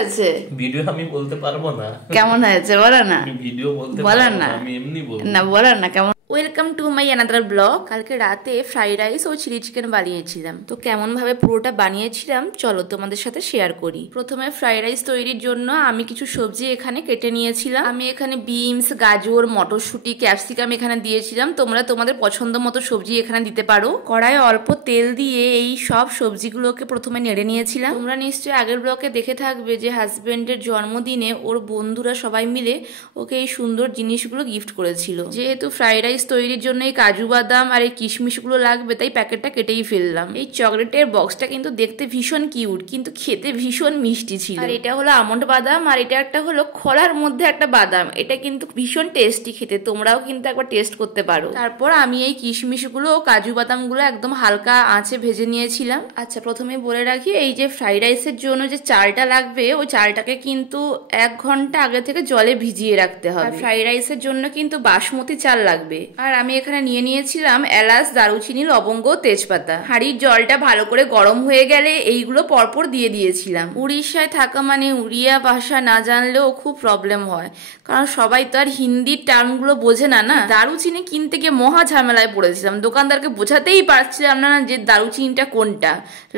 হয়েছে? ভিডিও আমি বলতে পারবো না কেমন হয়েছে বলো না। ভিডিও বলতে বলেন না, আমি এমনি বলবো না বলেন না কেমন। Welcome to my another blog. কালকে রাতে ফ্রাইড রাইস ও চিলি চিকেন বানিয়েছিলাম, তো কেমন ভাবে পুরোটা বানিয়েছিলাম চলো তোমাদের সাথে শেয়ার করি। প্রথমে ফ্রাইড রাইস তৈরির জন্য আমি কিছু সবজি এখানে কেটে নিয়েছিলাম। আমি এখানে বিনস, গাজর, মটরশুঁটি, ক্যাপসিকাম এখানে দিয়েছিলাম। তোমরা তোমাদের পছন্দ মতো সবজি এখানে দিতে পারো। কড়াইয়ে অল্প তেল দিয়ে এই সব সবজিগুলোকে প্রথমে নেড়ে নিয়েছিলাম। তোমরা নিশ্চয়ই আগের ব্লগে দেখে থাকবে যে হাজবেন্ডের জন্মদিনে ওর বন্ধুরা সবাই মিলে ওকে এই সুন্দর জিনিসগুলো গিফট করেছিল। যেহেতু ফ্রাইড রাইস তৈরির জন্য এই কাজু বাদাম আর এই কিশমিশগুলো লাগবে, তাই প্যাকেটটা কেটেই ফেললাম। এই চকলেটের বক্সটা কিন্তু দেখতে ভীষণ কিউট, কিন্তু খেতে ভীষণ মিষ্টি ছিল। আর এটা হলো আমন্ড বাদাম, আর এটা একটা হলো খোলার মধ্যে একটা বাদাম। এটা কিন্তু ভীষণ টেস্টি খেতে, তোমরাও কিন্তু একবার টেস্ট করতে পারো। তারপর আমি এই কিশমিশগুলো ও কাজু বাদামগুলো একদম হালকা আঁচে ভেজে নিয়েছিলাম। আচ্ছা, প্রথমে বলে রাখি, এই যে ফ্রাইড রাইসের জন্য যে চালটা লাগবে, ওই চালটাকে কিন্তু 1 ঘন্টা আগে থেকে জলে ভিজিয়ে রাখতে হবে। ফ্রাইড রাইসের জন্য কিন্তু বাসমতি চাল লাগবে। আর আমি এখানে নিয়ে নিয়েছিলাম এলাচ, দারুচিনি, লবঙ্গ, তেজপাতা। হাঁড়ির জলটা ভালো করে গরম হয়ে গেলে এইগুলো পরপর দিয়ে দিয়েছিলাম। উড়িষ্যায় থাকা মানে উড়িয়া ভাষা না জানলেও খুব প্রবলেম হয়, কারণ সবাই তো আর হিন্দির টার্মগুলো বোঝে না। দারুচিনি কিনতে গিয়ে মহা ঝামেলায় পড়েছিলাম, দোকানদারকে বোঝাতেই পারছিলাম না যে দারুচিনিটা কোনটা।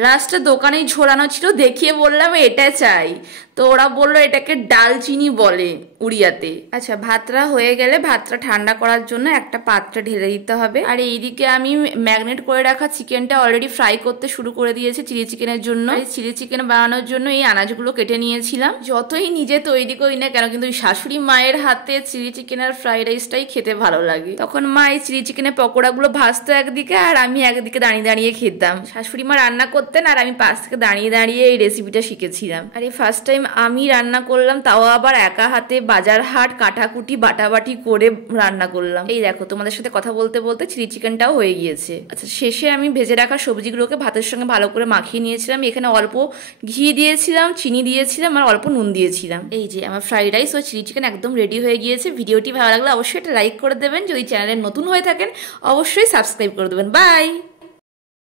লাস্টে দোকানেই ঝোলানো ছিল, দেখিয়ে বললাম এটা চাই, তো ওরা বললো এটাকে ডালচিনি বলে উড়িয়াতে। আচ্ছা, ভাতটা হয়ে গেলে ভাতটা ঠান্ডা করার জন্য একটা পাত্রে ঢেলে দিতে হবে। আর এইদিকে আমি ম্যাগনেট করে রাখা চিকেনটা অলরেডি ফ্রাই করতে শুরু করে দিয়েছি চিলি চিকেনের জন্য। চিলি চিকেন বানানোর জন্য এই আনাজগুলো কেটে নিয়েছিলাম। যতই নিজে তৈরি করি না কেন, কিন্তু শাশুড়ি মায়ের হাতে চিলি চিকেন আর ফ্রাইড রাইসটাই খেতে ভালো লাগে। তখন মা এই চিলি চিকেনের পকোড়াগুলো ভাজতো একদিকে, আর আমি একদিকে দাঁড়িয়ে দাঁড়িয়ে খেতাম। শাশুড়ি মা রান্না করতেন আর আমি পাশ থেকে দাঁড়িয়ে দাঁড়িয়ে এই রেসিপিটা শিখেছিলাম। আর এই ফার্স্ট টাইম আমি রান্না করলাম, তাও আবার একা হাতে বাজার হাট কাটাকুটি বাটাবাটি করে রান্না করলাম। এই দেখো, তোমাদের সাথে কথা বলতে বলতে চিলি চিকেনটাও হয়ে গিয়েছে। আচ্ছা, শেষে আমি ভেজে রাখা সবজিগুলোকে ভাতের সঙ্গে ভালো করে মাখিয়ে নিয়েছিলাম। এখানে অল্প ঘি দিয়েছিলাম, চিনি দিয়েছিলাম আর অল্প নুন দিয়েছিলাম। এই যে আমার ফ্রাইড রাইস ও চিলি চিকেন একদম রেডি হয়ে গিয়েছে। ভিডিওটি ভালো লাগলে অবশ্যই একটা লাইক করে দেবেন। যদি চ্যানেলে নতুন হয়ে থাকেন অবশ্যই সাবস্ক্রাইব করে দেবেন। বাই।